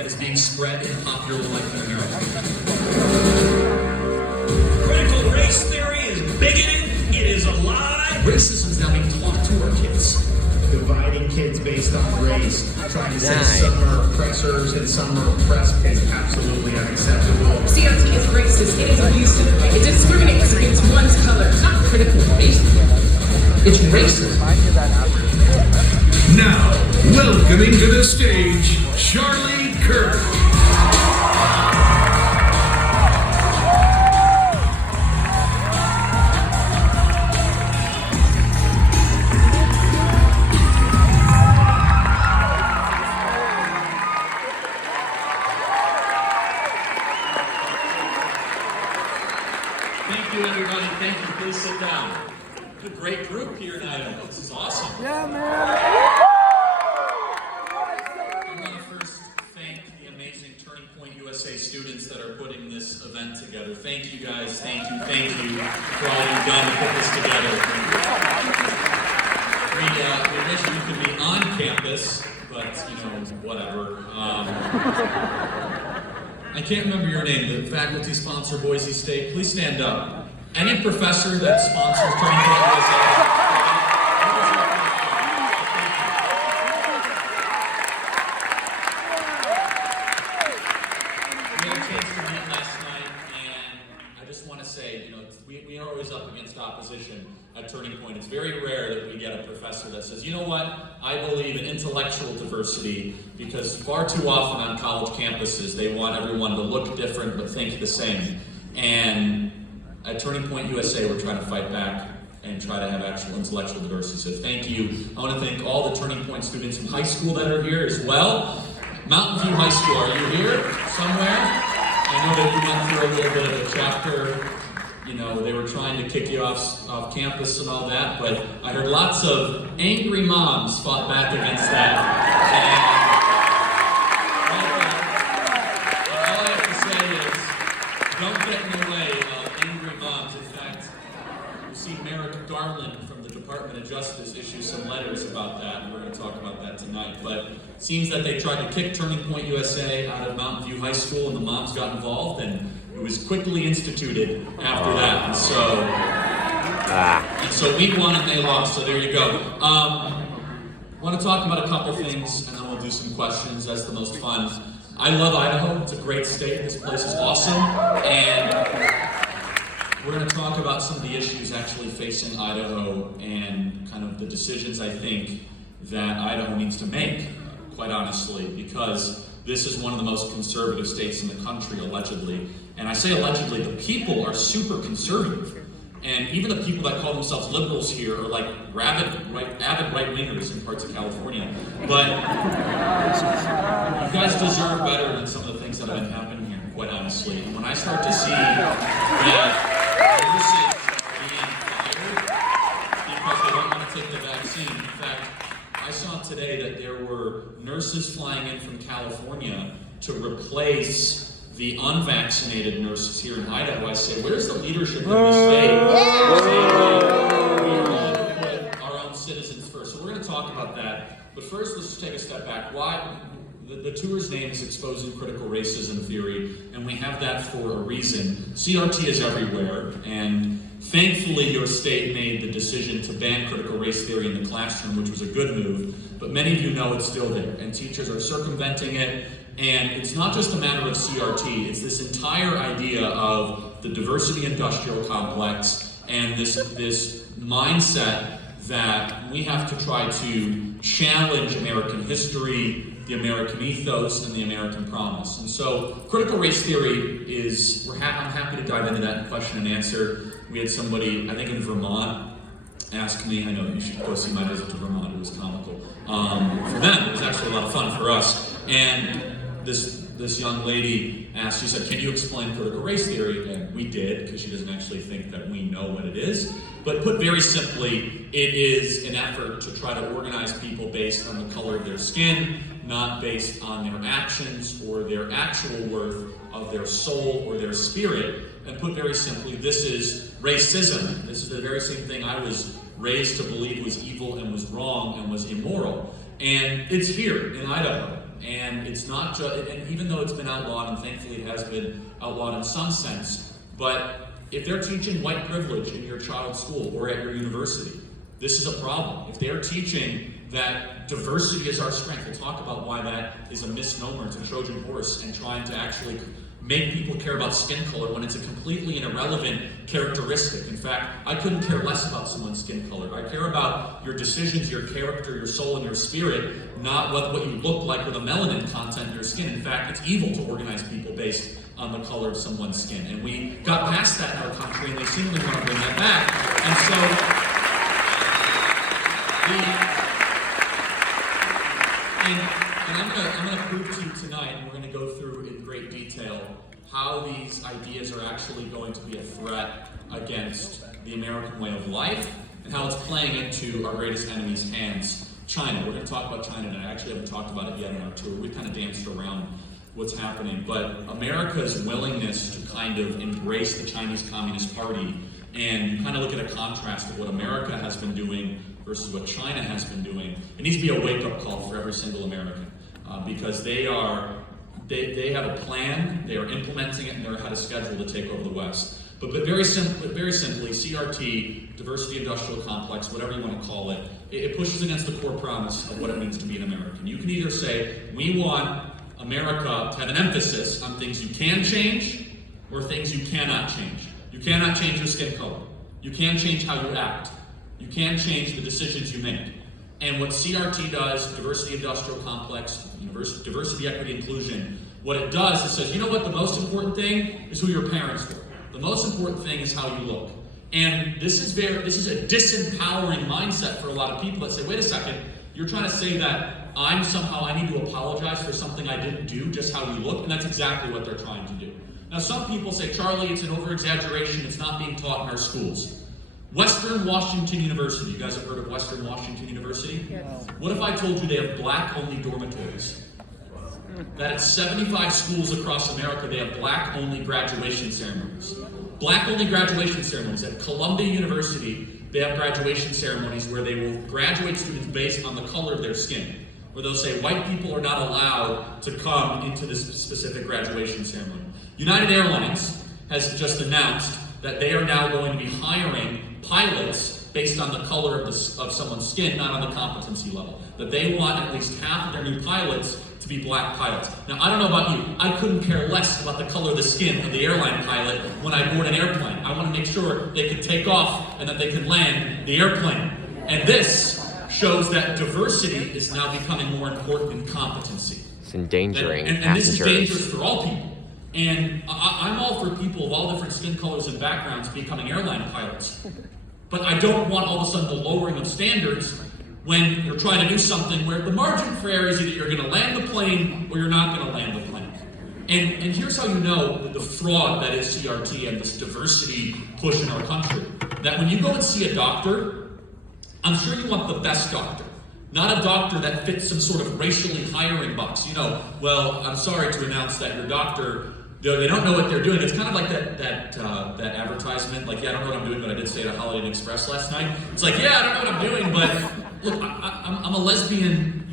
that is being spread in popular life in America. Critical race theory is bigoted, it is a lie. Racism is now being taught to our kids. Dividing kids based on race, trying to say some are oppressors and some are oppressed is absolutely unacceptable. CRT is racist, it is abusive, it discriminates against one's color. It's not critical race theory, it's racism. Now, welcoming to the stage, Charlie Kirk. Thank you, everybody. Thank you. Please sit down. A great group here in Idaho. This is awesome. Yeah, man. I want to first thank the amazing Turning Point USA students that are putting this event together. Thank you, guys. Thank you for all you've done to put this together. We wish we could be on campus, but, whatever. I can't remember your name, the faculty sponsor, Boise State. Please stand up. Any professor that sponsors Turning Point USA. We had a chance to meet last night, and I just want to say, we are always up against opposition at Turning Point. It's very rare that we get a professor that says, you know what, I believe in intellectual diversity, because far too often on college campuses, they want everyone to look different but think the same. And at Turning Point USA, we're trying to fight back and try to have actual intellectual diversity. So thank you. I want to thank all the Turning Point students in high school that are here as well. Mountain View High School, are you here somewhere? I know that you went through a little bit of a chapter. They were trying to kick you off campus and all that, but I heard lots of angry moms fought back against that. And all I have to say is, don't get in the way of angry moms. In fact, you see Merrick Garland from the Department of Justice issue some letters about that, and we're going to talk about that tonight. But it seems that they tried to kick Turning Point USA out of Mountain View High School, and the moms got involved, and it was quickly instituted after that, and so we won and they lost, so there you go. I want to talk about a couple things, and then we'll do some questions. That's the most fun. I love Idaho. It's a great state. This place is awesome, and we're going to talk about some of the issues actually facing Idaho and kind of the decisions I think that Idaho needs to make, quite honestly, because this is one of the most conservative states in the country, allegedly. And I say allegedly, the people are super conservative. And even the people that call themselves liberals here are like avid right-wingers in parts of California. But you guys deserve better than some of the things that have been happening here, quite honestly. And when I start to see that nurses are being fired because they don't want to take the vaccine. In fact, I saw today that there were nurses flying in from California to replace the unvaccinated nurses here in Idaho. I say, where's the leadership in the state? We want to put our own citizens first. So we're going to talk about that. But first, let's just take a step back. Why? The tour's name is Exposing Critical Racism Theory, and we have that for a reason. CRT is everywhere, and thankfully your state made the decision to ban critical race theory in the classroom, which was a good move, but many of you know it's still there, and teachers are circumventing it. And it's not just a matter of CRT, it's this entire idea of the diversity industrial complex and this mindset that we have to try to challenge American history, the American ethos, and the American promise. And so critical race theory is, I'm happy to dive into that in question and answer. We had somebody, I think in Vermont, ask me, I know you should go see my visit to Vermont, it was comical. For them, it was actually a lot of fun for us. And this young lady asked, she said, can you explain critical race theory? And we did, because she doesn't actually think that we know what it is. But put very simply, it is an effort to try to organize people based on the color of their skin, not based on their actions or their actual worth of their soul or their spirit. And put very simply, this is racism. This is the very same thing I was raised to believe was evil and was wrong and was immoral. And it's here in Idaho. And it's not just, and even though it's been outlawed, and thankfully it has been outlawed in some sense, but if they're teaching white privilege in your child's school or at your university, this is a problem. If they're teaching that diversity is our strength, we'll talk about why that is a misnomer, it's a Trojan horse, and trying to actually make people care about skin color when it's a completely irrelevant characteristic. In fact, I couldn't care less about someone's skin color. I care about your decisions, your character, your soul, and your spirit, not what you look like or the melanin content in your skin. In fact, it's evil to organize people based on the color of someone's skin. And we got past that in our country, and they seemingly want to bring that back. And so, I'm going to prove to you tonight, and we're going to go through in great detail how these ideas are actually going to be a threat against the American way of life and how it's playing into our greatest enemy's hands, China. We're going to talk about China, and I actually haven't talked about it yet on our tour. We've kind of danced around what's happening, but America's willingness to kind of embrace the Chinese Communist Party, and you kind of look at a contrast of what America has been doing versus what China has been doing. It needs to be a wake-up call for every single American, because they have a plan, they are implementing it, and they're ahead of schedule to take over the West. But very simply, CRT, diversity industrial complex, whatever you want to call it, it pushes against the core promise of what it means to be an American. You can either say, we want America to have an emphasis on things you can change or things you cannot change. You cannot change your skin color. You can change how you act. You can change the decisions you make. And what CRT does, diversity industrial complex, diversity, equity, inclusion, what it does is says, you know what, the most important thing is who your parents were. The most important thing is how you look. And this is a disempowering mindset for a lot of people that say, wait a second, you're trying to say that I need to apologize for something I didn't do, just how you look, and that's exactly what they're trying to do. Now, some people say, Charlie, it's an over-exaggeration, it's not being taught in our schools. Western Washington University, you guys have heard of Western Washington University? Yes. What if I told you they have black-only dormitories? That at 75 schools across America, they have black-only graduation ceremonies. Black-only graduation ceremonies. At Columbia University, they have graduation ceremonies where they will graduate students based on the color of their skin, where they'll say white people are not allowed to come into this specific graduation ceremony. United Airlines has just announced that they are now going to be hiring pilots based on the color of someone's skin, not on the competency level. That they want at least half of their new pilots to be black pilots. Now, I don't know about you, I couldn't care less about the color of the skin of the airline pilot when I board an airplane. I want to make sure they can take off and that they can land the airplane. And this shows that diversity is now becoming more important than competency. It's endangering and passengers. This is dangerous for all people. And I'm all for people of all different skin colors and backgrounds becoming airline pilots. But I don't want all of a sudden the lowering of standards when you're trying to do something where the margin for error is either you're going to land the plane or you're not going to land the plane. And here's how you know the fraud that is CRT and this diversity push in our country. That when you go and see a doctor, I'm sure you want the best doctor. Not a doctor that fits some sort of racially hiring box. You know, well, I'm sorry to announce that your doctor, they don't know what they're doing. It's kind of like that advertisement, like, yeah, I don't know what I'm doing, but I did stay at a Holiday Inn Express last night. It's like, yeah, I don't know what I'm doing, but look, I'm a lesbian,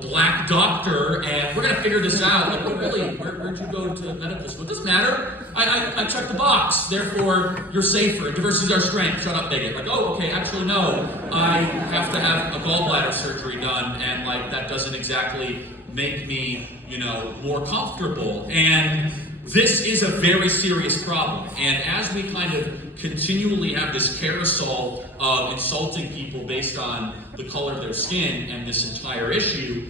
black doctor, and we're gonna figure this out. Like, well, really, where'd you go to medical school? It doesn't matter. I checked the box. Therefore, you're safer. Diversity is our strength. Shut up, bigot. Like, oh, okay, actually, no. I have to have a gallbladder surgery done, and like that doesn't exactly make me, more comfortable. And this is a very serious problem. And as we kind of continually have this carousel of insulting people based on the color of their skin and this entire issue,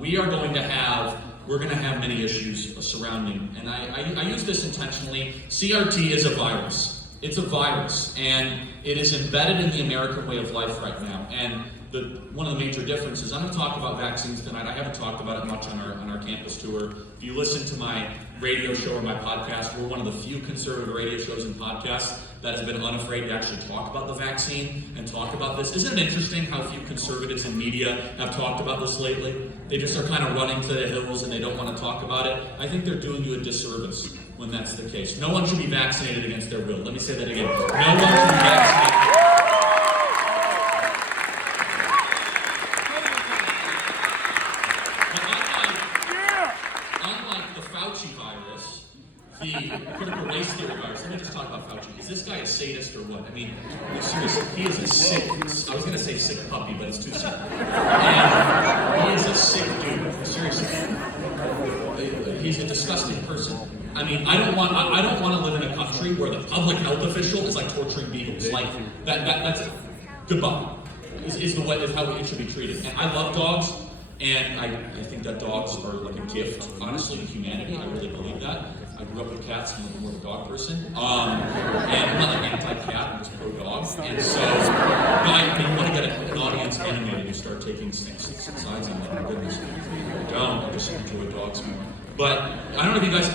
we're going to have many issues surrounding. And I use this intentionally. CRT is a virus. It's a virus, and it is embedded in the American way of life right now. And one of the major differences, I'm going to talk about vaccines tonight. I haven't talked about it much on our campus tour. If you listen to my radio show or my podcast, we're one of the few conservative radio shows and podcasts that has been unafraid to actually talk about the vaccine and talk about this. Isn't it interesting how few conservatives in media have talked about this lately? They just are kind of running to the hills and they don't want to talk about it. I think they're doing you a disservice when that's the case. No one should be vaccinated against their will. Let me say that again. No one should be vaccinated. Fauci virus, the critical race theory virus, let me just talk about Fauci. Is this guy a sadist or what? I mean, seriously, he is a sick, I was going to say sick puppy, but it's too sick. And he is a sick dude, seriously. He's a disgusting person. I mean, I don't want to live in a country where the public health official is like torturing beagles. Like, that's goodbye, is how it should be treated. And I love dogs. And I think that dogs are like a gift, honestly, to humanity. I really believe that. I grew up with cats, I'm more of a dog person. And I'm not like anti-cat, I'm just pro-dog. And so, I mean, you want to get an audience animated, you start taking sides on that. My goodness. I don't, I just enjoy dogs more. But I don't know if you guys,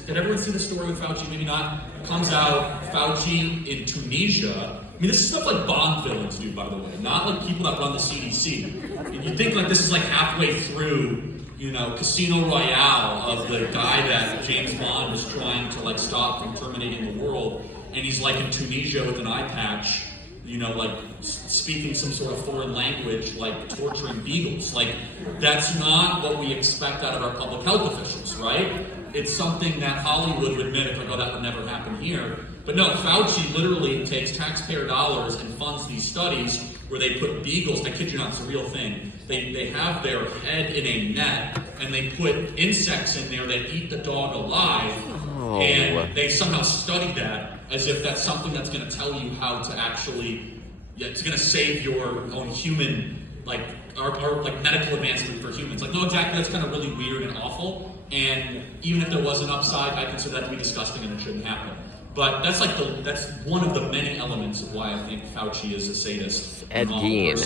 did everyone see the story with Fauci? Maybe not. Comes out, Fauci in Tunisia. I mean, this is stuff like Bond villains do, by the way, not like people that run the CDC. And you think like this is like halfway through, you know, Casino Royale of the guy that James Bond is trying to like stop from terminating the world, and he's like in Tunisia with an eye patch, you know, like speaking some sort of foreign language, like torturing beagles. Like, that's not what we expect out of our public health officials, right? It's something that Hollywood would admit, like, oh, that would never happen here. But no, Fauci literally takes taxpayer dollars and funds these studies where they put beagles, I kid you not, it's a real thing. They have their head in a net and they put insects in there that eat the dog alive. Oh. And they somehow studied that as if that's something that's going to tell you how to actually, it's going to save your own human, like, our like medical advancement for humans. Like, no, exactly, that's kind of really weird and awful. And even if there was an upside, I consider that to be disgusting and it shouldn't happen. But that's like that's one of the many elements of why I think Fauci is a sadist. Ed Gein.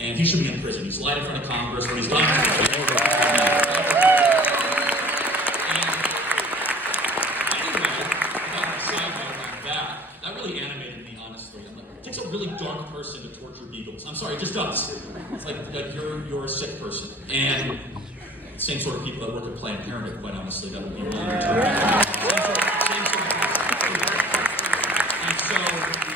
And he should be in prison. He's lied in front of Congress when he's done. That really animated me, honestly. It takes a really dark person to torture beagles. I'm sorry, it just does. It's like you're a sick person. And same sort of people that work at Planned Parenthood, quite honestly, that would be willing to torture. And so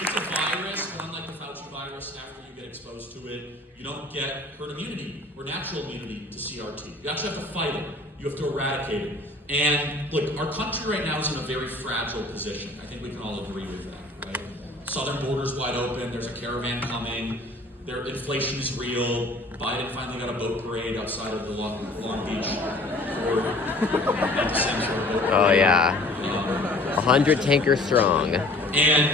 it's a virus, but unlike the Fauci virus, after you get exposed to it, you don't get herd immunity or natural immunity to CRT. You actually have to fight it. You have to eradicate it. And look, our country right now is in a very fragile position. I think we can all agree with that, right? Southern border's wide open, there's a caravan coming, their inflation is real. Biden finally got a boat parade outside of the Long Beach. Oh yeah, 100 tankers strong. And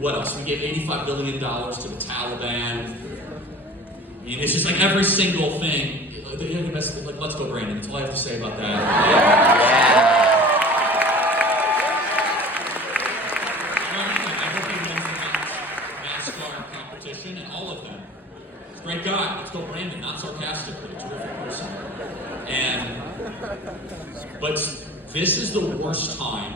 what else? We gave $85 billion to the Taliban. I mean, it's just like every single thing. Like, let's go, Brandon. That's all I have to say about that. And all of them. He's a great guy. Let's go, Brandon. Not sarcastically. Terrific person. But this is the worst time.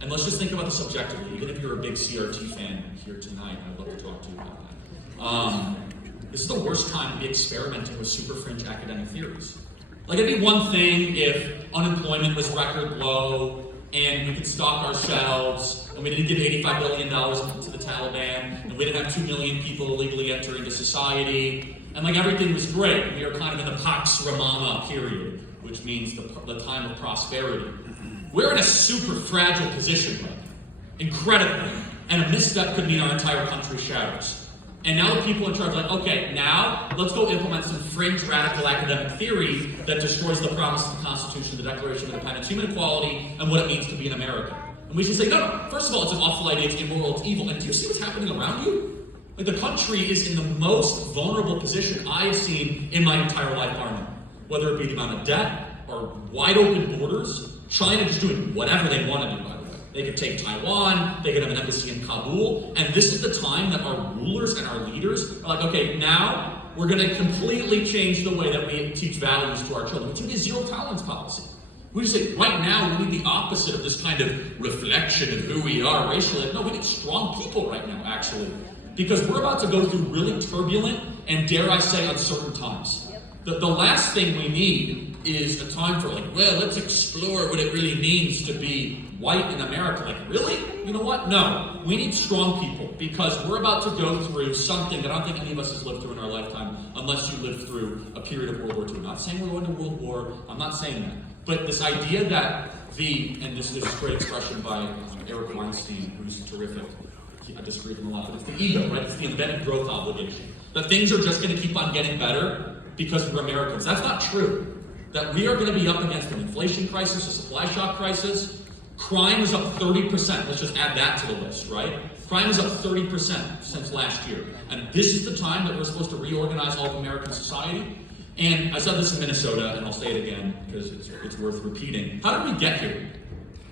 And let's just think about this subjectively. Even if you're a big CRT fan here tonight, I'd love to talk to you about that. This is the worst time to be experimenting with super fringe academic theories. Like, it'd be one thing if unemployment was record low and we could stock our shelves, and we didn't give $85 billion to the Taliban, and we didn't have 2 million people illegally enter into society, and like everything was great. We were kind of in the Pax Romana period, which means the time of prosperity. We're in a super fragile position right now, incredibly, and a misstep could mean our entire country shatters. And now the people in charge are like, okay, now let's go implement some fringe radical academic theory that destroys the promise of the Constitution, the Declaration of Independence, human equality, and what it means to be an American. And we should say, no, first of all, it's an awful idea, it's immoral, it's evil. And do you see what's happening around you? Like, the country is in the most vulnerable position I have seen in my entire life, Arnold. Whether it be the amount of debt or wide open borders, China just doing whatever they want to do, by the way. They could take Taiwan, they could have an embassy in Kabul, and this is the time that our rulers and our leaders are like, okay, now we're going to completely change the way that we teach values to our children. We take a zero tolerance policy. We just say, right now, we need the opposite of this kind of reflection of who we are racially. No, we need strong people right now, actually. Because we're about to go through really turbulent and, dare I say, uncertain times. The last thing we need is a time for, like, well, let's explore what it really means to be white in America. Like, really? You know what? No. We need strong people, because we're about to go through something that I don't think any of us has lived through in our lifetime, unless you lived through a period of World War II. I'm not saying we're going to World War. I'm not saying that. But this idea that and this is a great expression by Eric Weinstein, who's terrific. I disagree with him a lot, but it's the ego, right? It's the embedded growth obligation. That things are just going to keep on getting better because we're Americans. That's not true. That we are going to be up against an inflation crisis, a supply shock crisis. Crime is up 30%. Let's just add that to the list, right? Crime is up 30% since last year. And this is the time that we're supposed to reorganize all of American society. And I said this in Minnesota, and I'll say it again because it's worth repeating. How did we get here?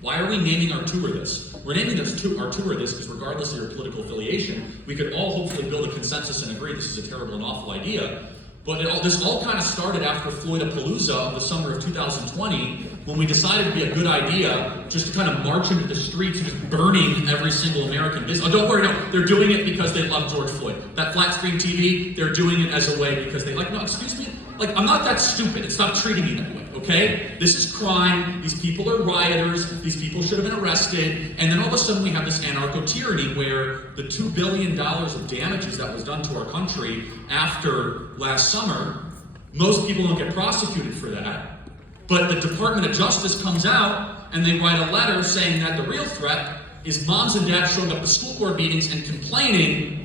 Why are we naming our tour this? We're naming our tour this because regardless of your political affiliation, we could all hopefully build a consensus and agree this is a terrible and awful idea. But this all kind of started after Floydapalooza of the summer of 2020, when we decided it'd be a good idea just to kind of march into the streets and just burning every single American business. Oh, don't worry, no, they're doing it because they love George Floyd. That flat screen TV, they're doing it as a way because they like, no, excuse me, like, I'm not that stupid. Stop treating me that way, okay? This is crime. These people are rioters. These people should have been arrested. And then all of a sudden we have this anarcho-tyranny where the $2 billion of damages that was done to our country after last summer, most people don't get prosecuted for that. But the Department of Justice comes out and they write a letter saying that the real threat is moms and dads showing up to school board meetings and complaining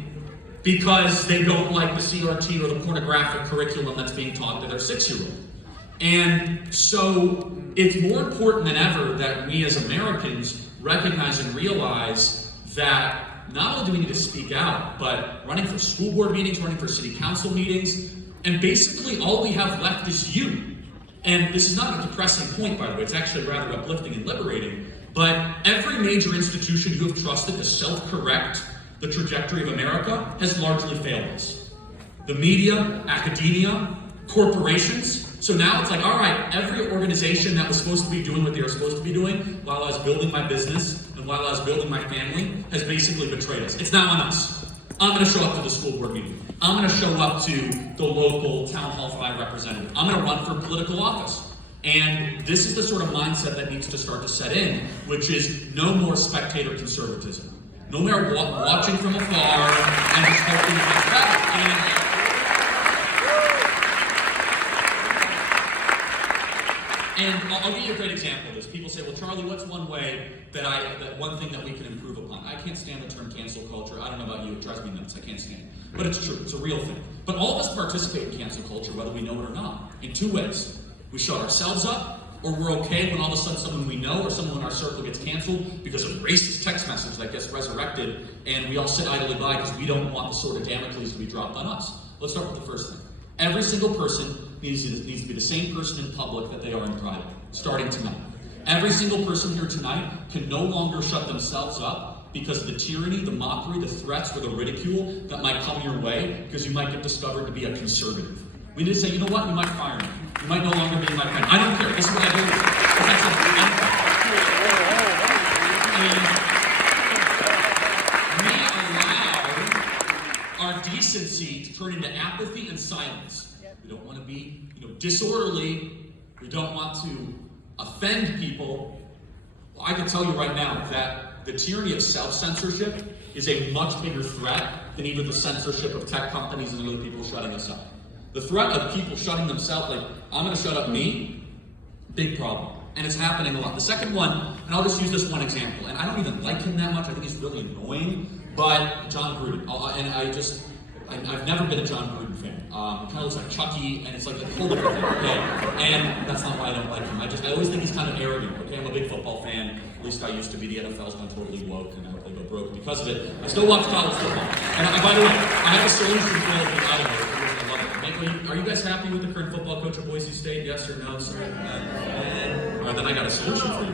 because they don't like the CRT or the pornographic curriculum that's being taught to their 6-year-old. And so it's more important than ever that we as Americans recognize and realize that not only do we need to speak out, but running for school board meetings, running for city council meetings, and basically all we have left is you. And this is not a depressing point, by the way, it's actually rather uplifting and liberating, but every major institution you have trusted to self-correct the trajectory of America has largely failed us. The media, academia, corporations. So now it's like, all right, every organization that was supposed to be doing what they were supposed to be doing while I was building my business and while I was building my family has basically betrayed us. It's now on us. I'm going to show up to the school board meeting. I'm going to show up to the local town hall for my representative. I'm going to run for political office. And this is the sort of mindset that needs to start to set in, which is no more spectator conservatism. No more watching from afar and just hoping it gets better. And I'll give you a great example of this. People say, well, Charlie, what's one way that one thing that we can improve upon? I can't stand the term cancel culture. I don't know about you, it drives me nuts. I can't stand it. But it's true, it's a real thing. But all of us participate in cancel culture, whether we know it or not, in two ways. We shut ourselves up, or we're okay when all of a sudden someone we know or someone in our circle gets canceled because of a racist text message that gets resurrected, and we all sit idly by because we don't want the sword of Damocles to be dropped on us. Let's start with the first thing. Every single person needs to be the same person in public that they are in private, starting tonight. Every single person here tonight can no longer shut themselves up because of the tyranny, the mockery, the threats, or the ridicule that might come your way because you might get discovered to be a conservative. We need to say, you know what, you might fire me. You might no longer be my friend. I don't care. This is what I believe. And we allow our decency to turn into apathy and silence. We don't want to be, disorderly. We don't want to offend people. Well, I can tell you right now that the tyranny of self-censorship is a much bigger threat than even the censorship of tech companies and other people shutting us up. The threat of people shutting themselves, like, I'm going to shut up me, big problem. And it's happening a lot. The second one, and I'll just use this one example, and I don't even like him that much, I think he's really annoying, but John Gruden. I've never been a John Gruden fan. He kind of looks like Chucky, and it's like a whole different thing, okay? And that's not why I don't like him. I always think he's kind of arrogant, okay? I'm a big football fan. At least I used to be. The NFL's gone totally woke, and I hope they go broke because of it. I still watch college football. And by the way, I have a solution for Idaho. Are you guys happy with the current football coach at Boise State? Yes or no? All right, then I got a solution for you.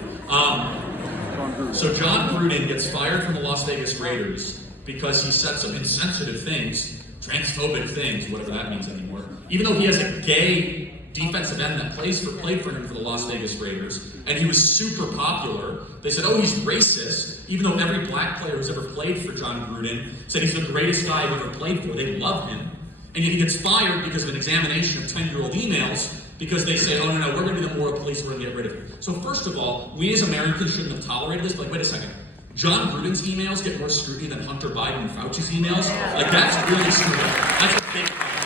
So John Gruden gets fired from the Las Vegas Raiders because he said some insensitive things, transphobic things, whatever that means anymore. Even though he has a gay defensive end that played for him for the Las Vegas Raiders, and he was super popular. They said, oh, he's racist, even though every black player who's ever played for John Gruden said he's the greatest guy I've ever played for. They love him. And yet he gets fired because of an examination of 10-year-old emails because they say, oh, no, we're going to be the moral police, we're going to get rid of him. So first of all, we as Americans shouldn't have tolerated this. But wait a second. John Gruden's emails get more scrutiny than Hunter Biden and Fauci's emails? Like, that's really screwed up. That's a big problem.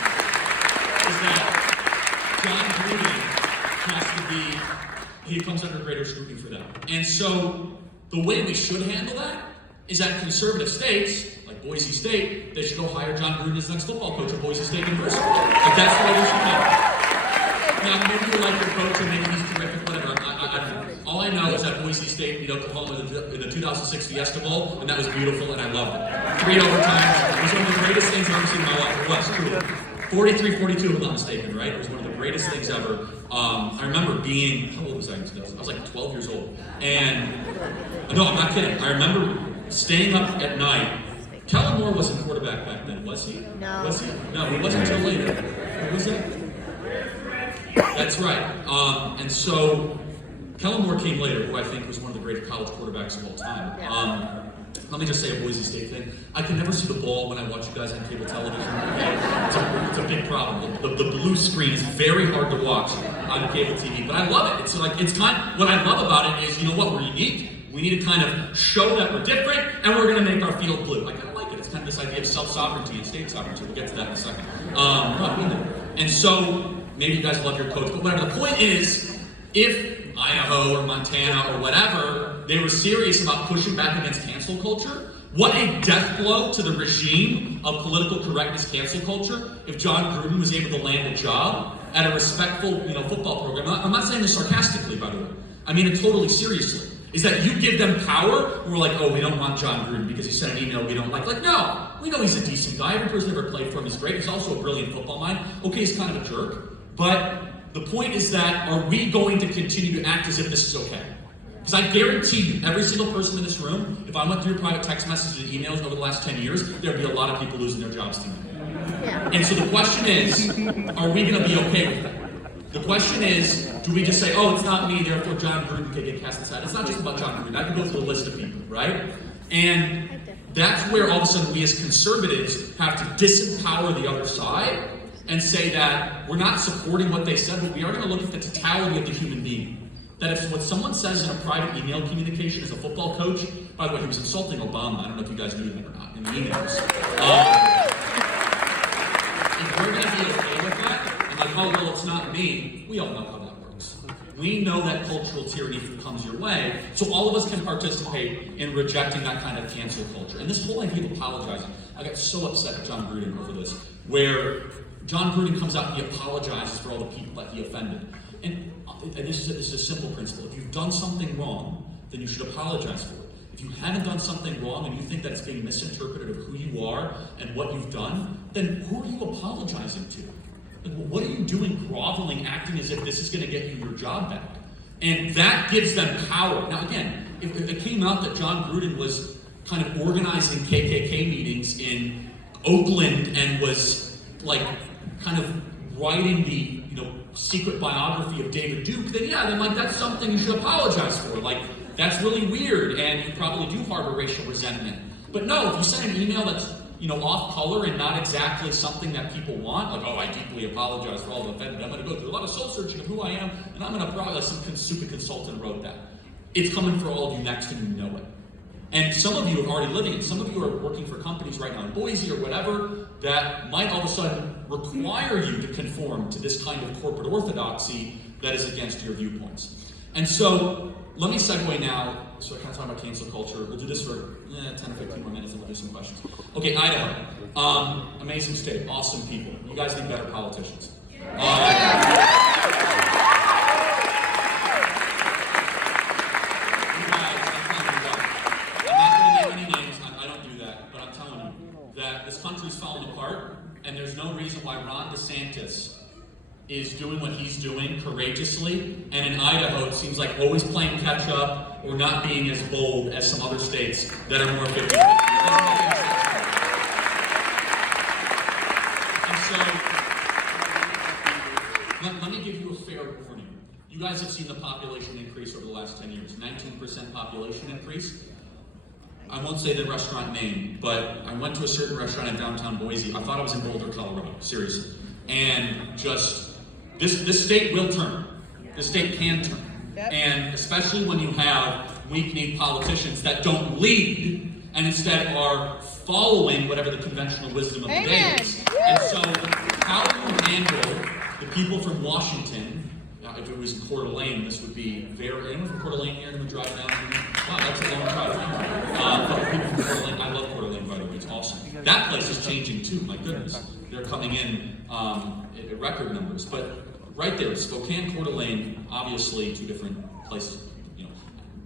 Is that John Gruden has to be he comes under greater scrutiny for that. And so the way we should handle that is that conservative states, like Boise State, they should go hire John Gruden as the next football coach at Boise State University. Like that's the way we should handle it. Now, maybe you like your coach and maybe he's terrific, whatever. I don't know. All I know is that Boise State beat Oklahoma in the 2006 Fiesta Bowl, and that was beautiful, and I loved it. 3 overtimes. It was one of the greatest things I've ever seen in my life. It was, truly. 43-42, if I'm not mistaken, right? It was one of the greatest things ever. I remember being, how old was I in 2000? I was like 12 years old. And, no, I'm not kidding. I remember staying up at night. Kellen Moore wasn't quarterback back then, was he? No. Was he? No, he wasn't until later. What was that? That's right. And so Kellen Moore came later, who I think was one of the great college quarterbacks of all time. Let me just say a Boise State thing. I can never see the ball when I watch you guys on cable television. It's a big problem. The blue screen is very hard to watch on cable TV, but I love it. It's like what I love about it is, you know what, we're unique. We need to kind of show that we're different, and we're going to make our field blue. I kind of like it. It's kind of this idea of self-sovereignty and state sovereignty. We'll get to that in a second. And so maybe you guys love your coach, but whatever. The point is, if Idaho or Montana or whatever, they were serious about pushing back against cancel culture, what a death blow to the regime of political correctness cancel culture if John Gruden was able to land a job at a respectful, football program. I'm not saying this sarcastically, by the way. I mean it totally seriously. Is that you give them power, and we're like, oh, we don't want John Gruden because he sent an email we don't like. Like, no, we know he's a decent guy. Every person who ever played for him is great. He's also a brilliant football mind. Okay, he's kind of a jerk. But the point is that, are we going to continue to act as if this is okay? Because I guarantee you, every single person in this room, if I went through private text messages and emails over the last 10 years, there'd be a lot of people losing their jobs tonight. Yeah. And so the question is, are we going to be okay with that? The question is, do we just say, oh, it's not me, therefore John Gruden can get cast aside? It's not just about John Gruden. I can go through a list of people, right? And that's where all of a sudden we as conservatives have to disempower the other side and say that we're not supporting what they said, but we are going to look at the totality of the human being. That if what someone says in a private email communication as a football coach, by the way, he was insulting Obama. I don't know if you guys knew that or not in the emails. If we're going to be okay with that, and like, oh, well, it's not me, we all know how that works. We know that cultural tyranny comes your way, so all of us can participate in rejecting that kind of cancel culture. And this whole idea of apologizing, I got so upset at John Gruden over this, where John Gruden comes out and he apologizes for all the people that he offended. And this is a simple principle. If you've done something wrong, then you should apologize for it. If you haven't done something wrong and you think that it's being misinterpreted of who you are and what you've done, then who are you apologizing to? Like, what are you doing groveling, acting as if this is going to get you your job back? And that gives them power. Now again, if it came out that John Gruden was kind of organizing KKK meetings in Oakland and was like kind of writing the secret biography of David Duke, then like that's something you should apologize for. Like that's really weird, and you probably do harbor racial resentment. But no, if you send an email that's off color and not exactly something that people want, like, oh, I deeply apologize for all the offended. I'm going to go through a lot of soul searching of who I am, and I'm going to probably, like some stupid consultant wrote that. It's coming for all of you next, and you know it. And some of you are already living it. Some of you are working for companies right now in Boise or whatever that might all of a sudden require you to conform to this kind of corporate orthodoxy that is against your viewpoints. And so let me segue now. So I kind of talk about cancel culture. We'll do this for 10 or 15 more minutes and we'll do some questions. Okay, Idaho. Amazing state. Awesome people. You guys need better politicians. This country's falling apart, and there's no reason why Ron DeSantis is doing what he's doing courageously, and in Idaho it seems like always playing catch up or not being as bold as some other states that are more 50. And so, let me give you a fair warning. You guys have seen the population increase over the last 10 years, 19% population increase. I won't say the restaurant name, but I went to a certain restaurant in downtown Boise. I thought I was in Boulder, Colorado, seriously. And just, this state will turn. This state can turn. Yep. And especially when you have weak-kneed politicians that don't lead and instead are following whatever the conventional wisdom of the day is. And so, how do you handle the people from Washington Now, if it was in Coeur d'Alene, this would be very. Anyone from Coeur d'Alene here? Anyone drive down? Wow, that's a long drive. But people from Coeur d'Alene, I love Coeur d'Alene, by the way. It's awesome. That place is changing too. My goodness, they're coming in at record numbers. But right there, Spokane, Coeur d'Alene, obviously two different places. You know,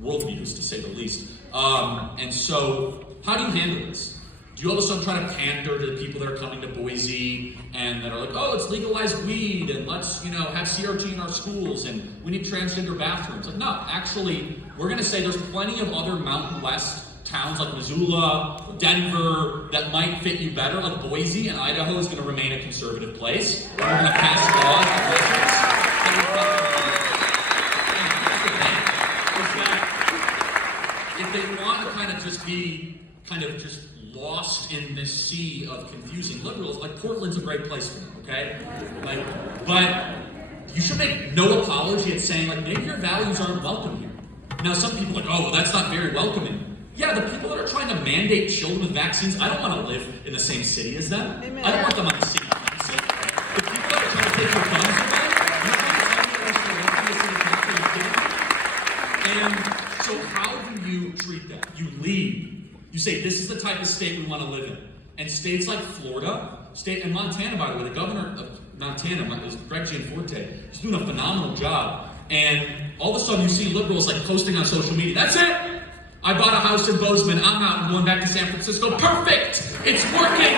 worldviews to say the least. And so, how do you handle this? Do you all of a sudden try to pander to the people that are coming to Boise and that are like, oh, let's legalize weed and let's, have CRT in our schools and we need transgender bathrooms? Like, no, actually, we're going to say there's plenty of other Mountain West towns like Missoula, Denver, that might fit you better. Like Boise and Idaho is going to remain a conservative place. We're going to pass laws and if they want to kind of just lost in this sea of confusing liberals, like Portland's a great place for them, okay? But you should make no apology at saying, like, maybe your values aren't welcome here. Now, some people are like, oh, well, that's not very welcoming. Yeah, the people that are trying to mandate children with vaccines, I don't want to live in the same city as them. Amen. I don't want them on the city council. The people that are trying to take your guns away, you're trying to tell me you're supposed to live in the city council. And so how do you treat that? You lead. You say, this is the type of state we want to live in. And states like Florida, and Montana, by the way, the governor of Montana is Greg Gianforte. He's doing a phenomenal job. And all of a sudden you see liberals like posting on social media, that's it! I bought a house in Bozeman, I'm out and going back to San Francisco. Perfect! It's working!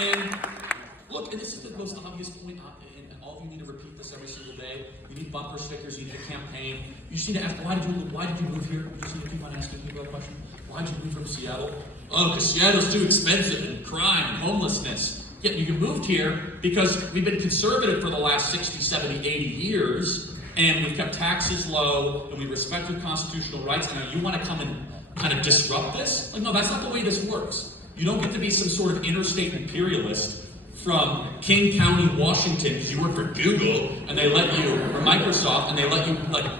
And look, and this is the most obvious point, and all of you need to repeat this every single day. You need bumper stickers, you need a campaign. You just need to ask, why did you move here? You just need to keep on asking people that question. Why did you move from Seattle? Oh, because Seattle's too expensive and crime and homelessness. Yet you moved here because we've been conservative for the last 60, 70, 80 years, and we've kept taxes low, and we respected constitutional rights, and now you want to come and kind of disrupt this? Like, no, that's not the way this works. You don't get to be some sort of interstate imperialist from King County, Washington, because you work for Google, and they let you, or Microsoft, and they let you,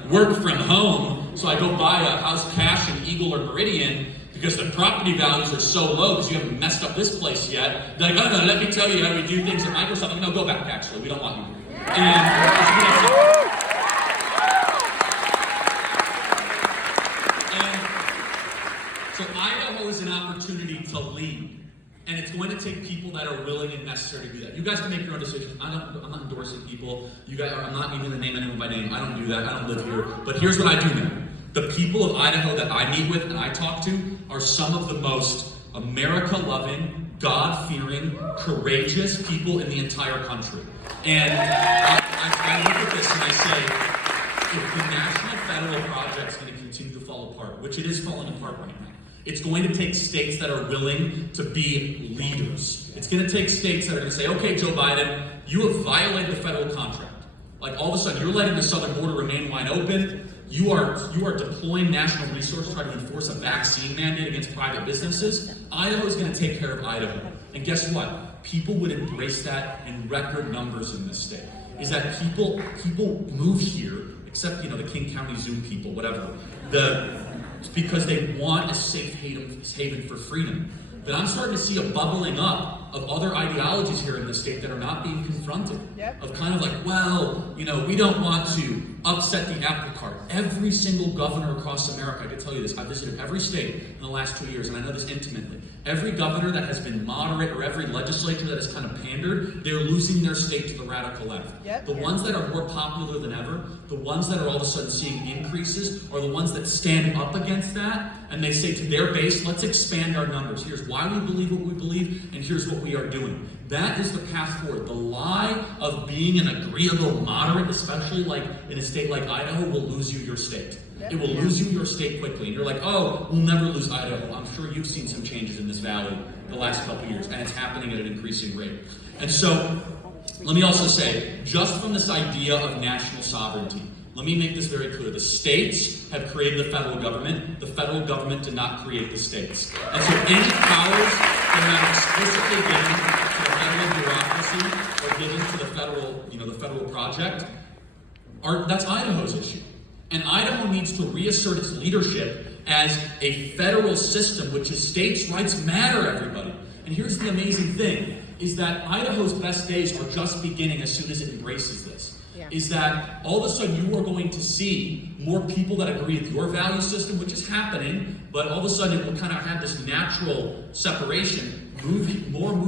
work from home, so I go buy a house cash in Eagle or Meridian, because the property values are so low because you haven't messed up this place yet. They're like, oh, no, let me tell you how we do things at Microsoft. Like, no, go back, actually. We don't want you. And so Idaho is an opportunity to lead. And it's going to take people that are willing and necessary to do that. You guys can make your own decisions. I'm not endorsing people. I'm not even going to name anyone by name. I don't do that. I don't live here. But here's what I do know. The people of Idaho that I meet with and I talk to are some of the most America-loving, God-fearing, courageous people in the entire country. And I look at this and I say, if the national federal project is going to continue to fall apart, which it is falling apart right now, it's going to take states that are willing to be leaders. It's going to take states that are going to say, okay, Joe Biden, you have violated the federal contract. Like all of a sudden, you're letting the southern border remain wide open. You are deploying national resources to try to enforce a vaccine mandate against private businesses. Idaho is going to take care of Idaho. And guess what? People would embrace that in record numbers in this state. Is that people move here, except the King County Zoom people, whatever. It's because they want a safe haven for freedom. But I'm starting to see a bubbling up of other ideologies here in the state that are not being confronted. Yep. Of kind of like, well, we don't want to upset the apple cart. Every single governor across America, I can tell you this, I visited every state in the last 2 years, and I know this intimately. Every governor that has been moderate or every legislature that has kind of pandered, they're losing their state to the radical left. Yep. The ones that are more popular than ever, the ones that are all of a sudden seeing increases, are the ones that stand up against that, and they say to their base, let's expand our numbers. Here's why we believe what we believe, and here's what we are doing. That is the path forward. The lie of being an agreeable moderate, especially like in a state like Idaho, will lose you your state. It will lose you your state quickly. And you're like, oh, we'll never lose Idaho. I'm sure you've seen some changes in this valley the last couple of years, and it's happening at an increasing rate. And so, let me also say, just from this idea of national sovereignty, let me make this very clear. The states have created the federal government. The federal government did not create the states. And so any powers that are not explicitly given to the federal bureaucracy or given to the federal, the federal project, that's Idaho's issue. And Idaho needs to reassert its leadership as a federal system, which is states' rights matter, everybody. And here's the amazing thing, is that Idaho's best days are just beginning as soon as it embraces this. Is that all of a sudden you are going to see more people that agree with your value system, which is happening, but all of a sudden it will kind of have this natural separation, move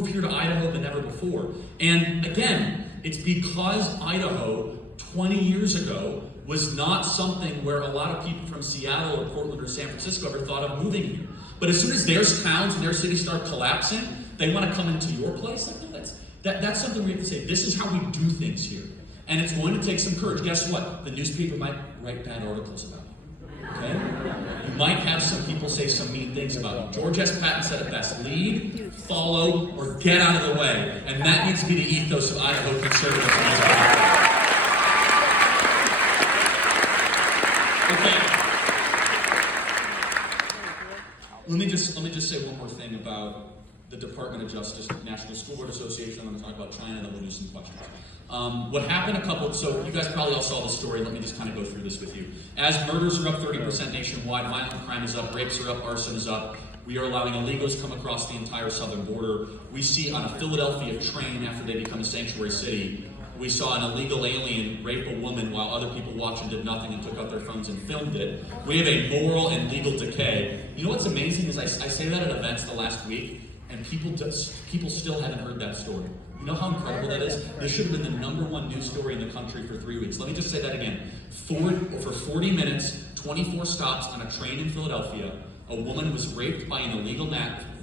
here to Idaho than ever before. And again, it's because Idaho 20 years ago was not something where a lot of people from Seattle or Portland or San Francisco ever thought of moving here. But as soon as their towns and their cities start collapsing, they want to come into your place. Like, no, that's something we have to say. This is how we do things here. And it's going to take some courage. Guess what? The newspaper might write bad articles about you. Okay? You might have some people say some mean things about you. George S. Patton said it best: lead, follow, or get out of the way. And that needs to be the ethos of Idaho conservatives. Okay. Let me just say one more thing about the Department of Justice, National School Board Association. I'm going to talk about China, and then we'll do some questions. What happened so you guys probably all saw this story. Let me just kind of go through this with you. As murders are up 30% nationwide, violent crime is up, rapes are up, arson is up. We are allowing illegals come across the entire southern border. We see on a Philadelphia train, after they become a sanctuary city, we saw an illegal alien rape a woman while other people watched and did nothing and took out their phones and filmed it. We have a moral and legal decay. You know what's amazing is I say that at events the last week, and people still haven't heard that story. You know how incredible that is? This should have been the #1 news story in the country for 3 weeks. Let me just say that again. For 40 minutes, 24 stops on a train in Philadelphia, a woman was raped by an illegal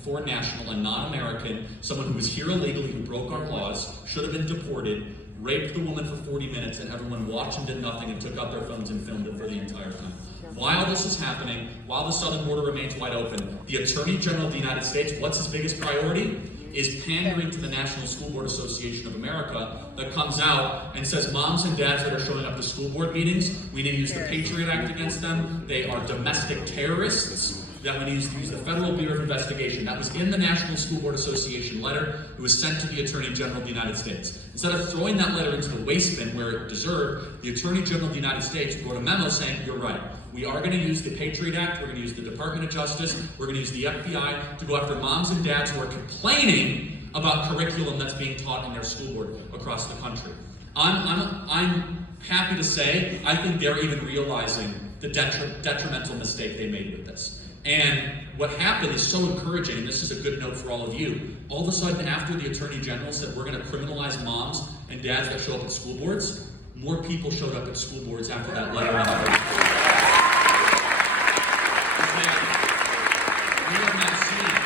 foreign national, a non-American, someone who was here illegally, who broke our laws, should have been deported, raped the woman for 40 minutes, and everyone watched and did nothing and took out their phones and filmed it for the entire time. While this is happening, while the southern border remains wide open, the Attorney General of the United States, what's his biggest priority? Is pandering to the National School Board Association of America, that comes out and says moms and dads that are showing up to school board meetings, we need to use the Patriot Act against them. They are domestic terrorists. That we need to use the Federal Bureau of Investigation. That was in the National School Board Association letter. It was sent to the Attorney General of the United States. Instead of throwing that letter into the waste bin where it deserved, the Attorney General of the United States wrote a memo saying, you're right. We are going to use the Patriot Act. We're going to use the Department of Justice. We're going to use the FBI to go after moms and dads who are complaining about curriculum that's being taught in their school board across the country. I'm happy to say I think they're even realizing the detrimental mistake they made with this. And what happened is so encouraging, and this is a good note for all of you. All of a sudden, after the Attorney General said we're going to criminalize moms and dads that show up at school boards, more people showed up at school boards after that letter. We are not seeing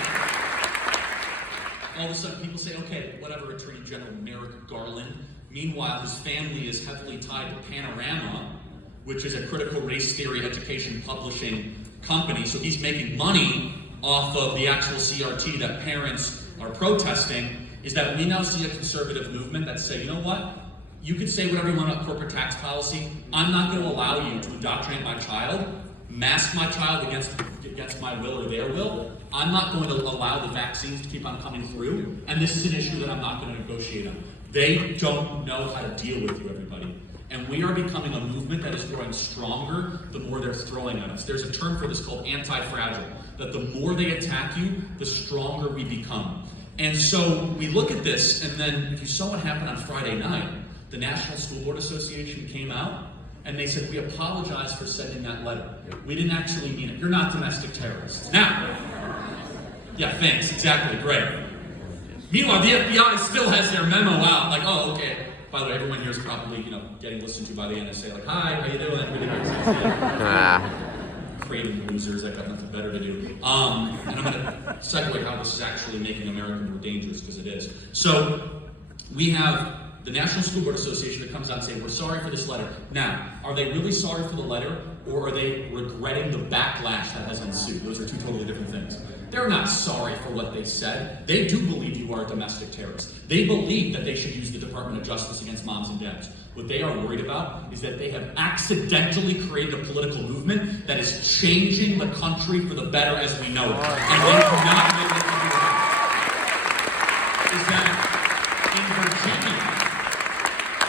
all of a sudden people say, okay, whatever, Attorney General Merrick Garland. Meanwhile, his family is heavily tied to Panorama, which is a critical race theory education publishing company, so he's making money off of the actual CRT that parents are protesting. Is that we now see a conservative movement that say, you know what? You could say whatever you want about corporate tax policy. I'm not going to allow you to indoctrinate my child, mask my child against my will or their will. I'm not going to allow the vaccines to keep on coming through, and this is an issue that I'm not going to negotiate on. They don't know how to deal with you, everybody. And we are becoming a movement that is growing stronger the more they're throwing at us. There's a term for this called anti-fragile, that the more they attack you, the stronger we become. And so we look at this, and then if you saw what happened on Friday night, the National School Board Association came out, and they said, we apologize for sending that letter. We didn't actually mean it. You're not domestic terrorists. Now, yeah, thanks, exactly, great. Meanwhile, the FBI still has their memo out, like, oh, okay. By the way, everyone here is probably, getting listened to by the NSA, like, hi, how you doing? Creating losers, I've got nothing better to do. And I'm going to segue how this is actually making America more dangerous, because it is. So, we have the National School Board Association that comes out and saying, we're sorry for this letter. Now, are they really sorry for the letter, or are they regretting the backlash that has ensued? Those are two totally different things. They're not sorry for what they said. They do believe you are a domestic terrorist. They believe that they should use the Department of Justice against moms and dads. What they are worried about is that they have accidentally created a political movement that is changing the country for the better as we know it. And they do not know what to do about it. Is that in Virginia,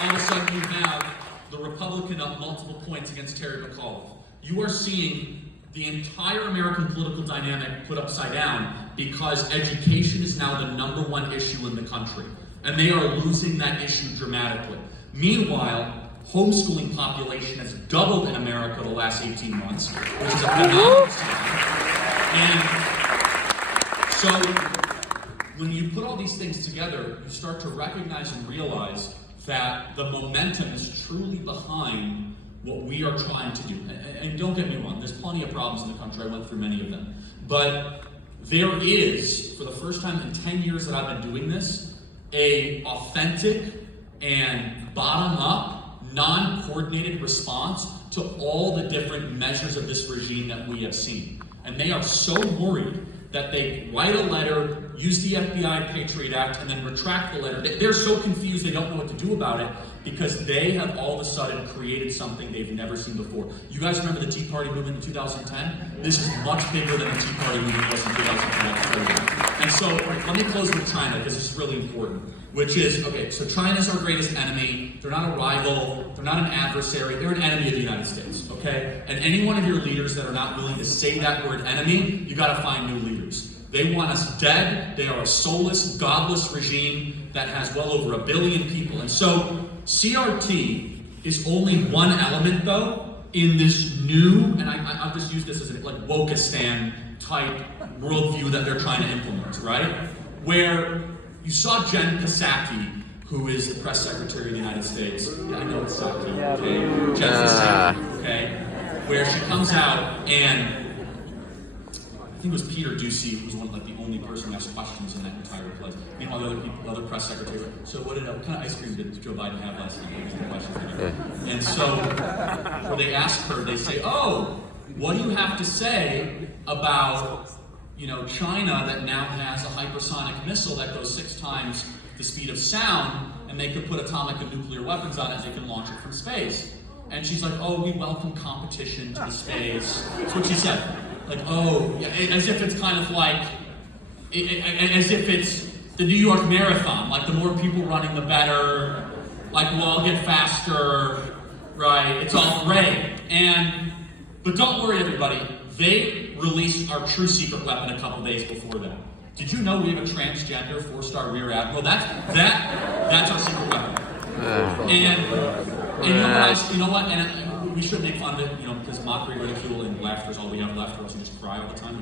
all of a sudden you have the Republican up multiple points against Terry McAuliffe. You are seeing the entire American political dynamic put upside down because education is now the #1 issue in the country. And they are losing that issue dramatically. Meanwhile, homeschooling population has doubled in America the last 18 months, which is a phenomenal sign. And so, when you put all these things together, you start to recognize and realize that the momentum is truly behind what we are trying to do. And don't get me wrong, there's plenty of problems in the country. I went through many of them. But there is, for the first time in 10 years that I've been doing this, a authentic and bottom-up, non-coordinated response to all the different measures of this regime that we have seen. And they are so worried that they write a letter, use the FBI Patriot Act, and then retract the letter. They're so confused they don't know what to do about it because they have all of a sudden created something they've never seen before. You guys remember the Tea Party movement in 2010? This is much bigger than the Tea Party movement was in 2010. And so let me close with China because this is really important, which is, okay, so China's our greatest enemy. They're not a rival. They're not an adversary. They're an enemy of the United States, okay? And any one of your leaders that are not willing to say that word enemy, you got to find new leaders. They want us dead. They are a soulless, godless regime that has well over 1 billion people. And so CRT is only one element, though, in this new, and I'll just use this as a like Wokistan type worldview that they're trying to implement, right? Where you saw Jen Psaki, who is the press secretary of the United States. Yeah, I know it's Psaki, okay? Jen Psaki, okay? Where she comes out and I think it was Peter Ducey who was one of the only person who asked questions in that entire place. Meanwhile, the other press secretary, so what kind of ice cream did Joe Biden have last night? The questions. And so, when they ask her, they say, "Oh, what do you have to say about, China that now has a hypersonic missile that goes 6 times the speed of sound, and they could put atomic and nuclear weapons on it, and they can launch it from space?" And she's like, "Oh, we welcome competition to the space." That's what she said. Like, oh, yeah, as if it's kind of like, as if it's the New York Marathon. Like, the more people running, the better. Like, we'll all get faster, right? It's all great. But don't worry, everybody. They released our true secret weapon a couple days before that. Did you know we have a transgender 4-star rear admiral? That's our secret weapon. And you know what? And we shouldn't make fun of it, because mockery, ridicule, and laughter is all we have left, or else we just cry all the time.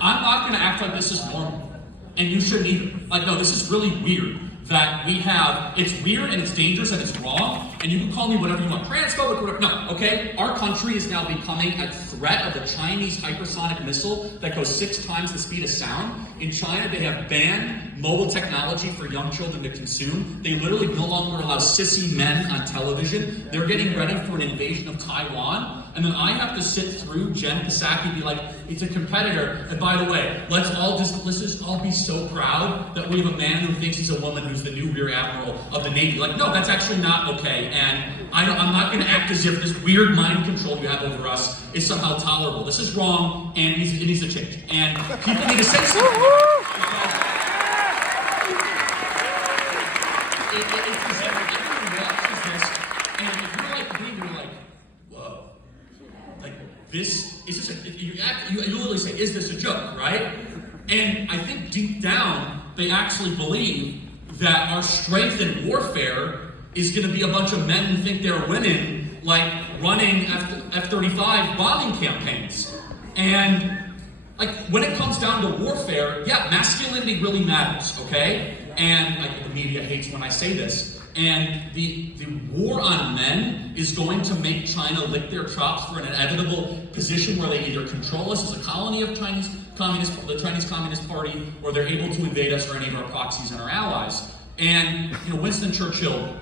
I'm not going to act like this is normal, and you shouldn't either. Like, no, this is really weird that we have. It's weird and it's dangerous and it's wrong, and you can call me whatever you want, transphobic, whatever. No, okay. Our country is now becoming a threat of the Chinese hypersonic missile that goes 6 times the speed of sound. In China, they have banned mobile technology for young children to consume. They literally no longer allow sissy men on television. They're getting ready for an invasion of Taiwan. And then I have to sit through Jen Psaki and be like, it's a competitor. And by the way, let's just all be so proud that we have a man who thinks he's a woman who's the new rear admiral of the Navy. Like, no, that's actually not okay. And I'm not going to act as if this weird mind control you have over us is somehow tolerable. This is wrong, and it needs to change. And people need to say something. You literally say, is this a joke, right? And I think deep down, they actually believe that our strength in warfare is going to be a bunch of men who think they're women, like running F-35 bombing campaigns. And like when it comes down to warfare, yeah, masculinity really matters, okay? And like the media hates when I say this. And the war on men is going to make China lick their chops for an inevitable position where they either control us as a colony of the Chinese Communist Party, or they're able to invade us or any of our proxies and our allies. And Winston Churchill,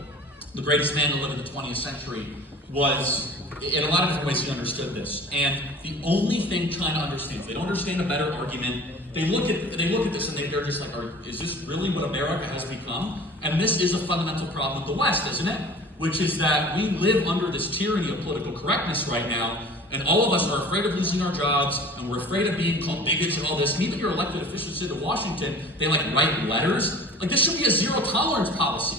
the greatest man to live in the 20th century, was, in a lot of different ways, he understood this. And the only thing China understands, they don't understand a better argument. They look at this and they're just like, is this really what America has become? And this is a fundamental problem with the West, isn't it? Which is that we live under this tyranny of political correctness right now, and all of us are afraid of losing our jobs, and we're afraid of being called bigots and all this. And even your elected officials in Washington, they write letters. Like, this should be a zero tolerance policy.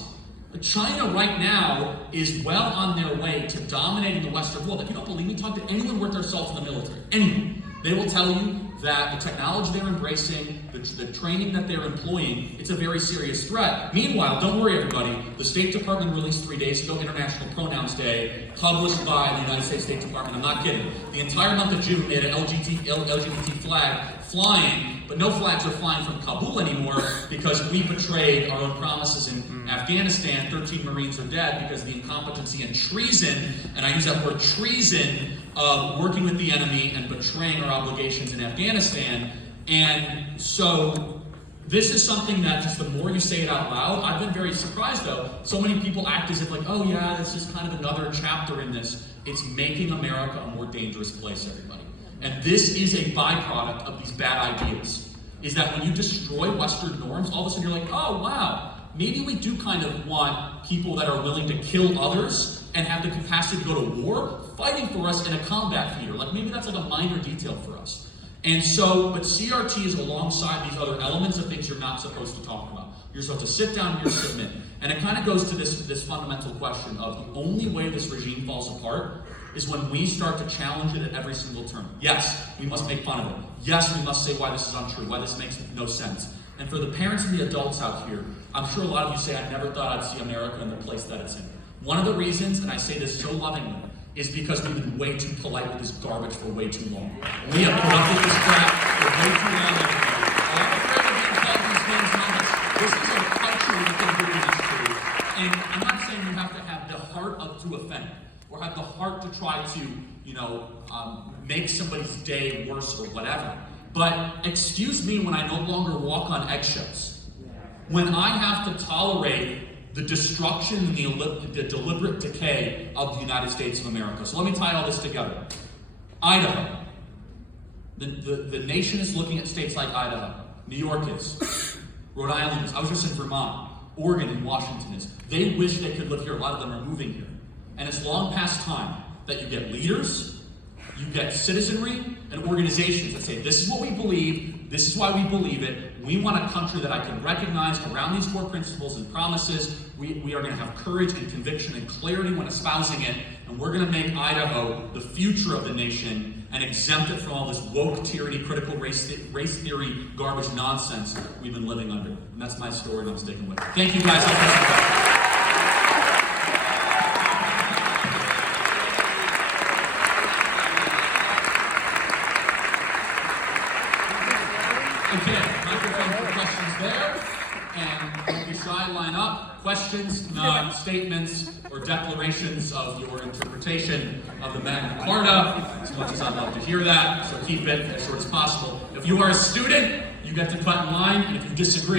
China right now is well on their way to dominating the Western world. If you don't believe me, talk to anyone worth their salt in the military. Anyone. They will tell you that the technology they're embracing, the training that they're employing, it's a very serious threat. Meanwhile, don't worry everybody, the State Department released 3 days ago, International Pronouns Day, published by the United States State Department. I'm not kidding. The entire month of June made an LGBT flag flying, but no flags are flying from Kabul anymore because we betrayed our own promises in Afghanistan. 13 Marines are dead because of the incompetency and treason, and I use that word treason, of working with the enemy and betraying our obligations in Afghanistan. And so this is something that just the more you say it out loud, I've been very surprised though. So many people act as if like, oh yeah, this is kind of another chapter in this. It's making America a more dangerous place, everybody. And this is a byproduct of these bad ideas. Is that when you destroy Western norms, all of a sudden you're like, oh wow, maybe we do kind of want people that are willing to kill others and have the capacity to go to war, fighting for us in a combat theater. Like maybe that's like a minor detail for us. And so, but CRT is alongside these other elements of things you're not supposed to talk about. You're supposed to sit down and you're submit. And it kind of goes to this fundamental question of the only way this regime falls apart is when we start to challenge it at every single turn. Yes, we must make fun of it. Yes, we must say why this is untrue, why this makes no sense. And for the parents and the adults out here, I'm sure a lot of you say, I never thought I'd see America in the place that it's in. One of the reasons, and I say this so lovingly, is because we've been way too polite with this garbage for way too long. We have put up with this crap for way too long. I'm afraid of being called these names on this. This is a culture we can do this to. And I'm not saying you have to have the heart to offend, or have the heart to try to, make somebody's day worse or whatever. But excuse me when I no longer walk on eggshells. When I have to tolerate the destruction and the deliberate decay of the United States of America. So let me tie all this together. Idaho. The nation is looking at states like Idaho. New York is. Rhode Island is. I was just in Vermont. Oregon and Washington is. They wish they could live here. A lot of them are moving here. And it's long past time that you get leaders, you get citizenry, and organizations that say, this is what we believe, this is why we believe it, we want a country that I can recognize around these core principles and promises. We are going to have courage and conviction and clarity when espousing it, and we're going to make Idaho the future of the nation and exempt it from all this woke tyranny, critical race theory, garbage nonsense we've been living under. And that's my story, and I'm sticking with it. Thank you guys. Okay, microphone for questions there, and don't be shy, line up. Questions, statements, or declarations of your interpretation of the Magna Carta, as much as I'd love to hear that, so keep it as short as possible. If you are a student, you get to cut in line, and if you disagree,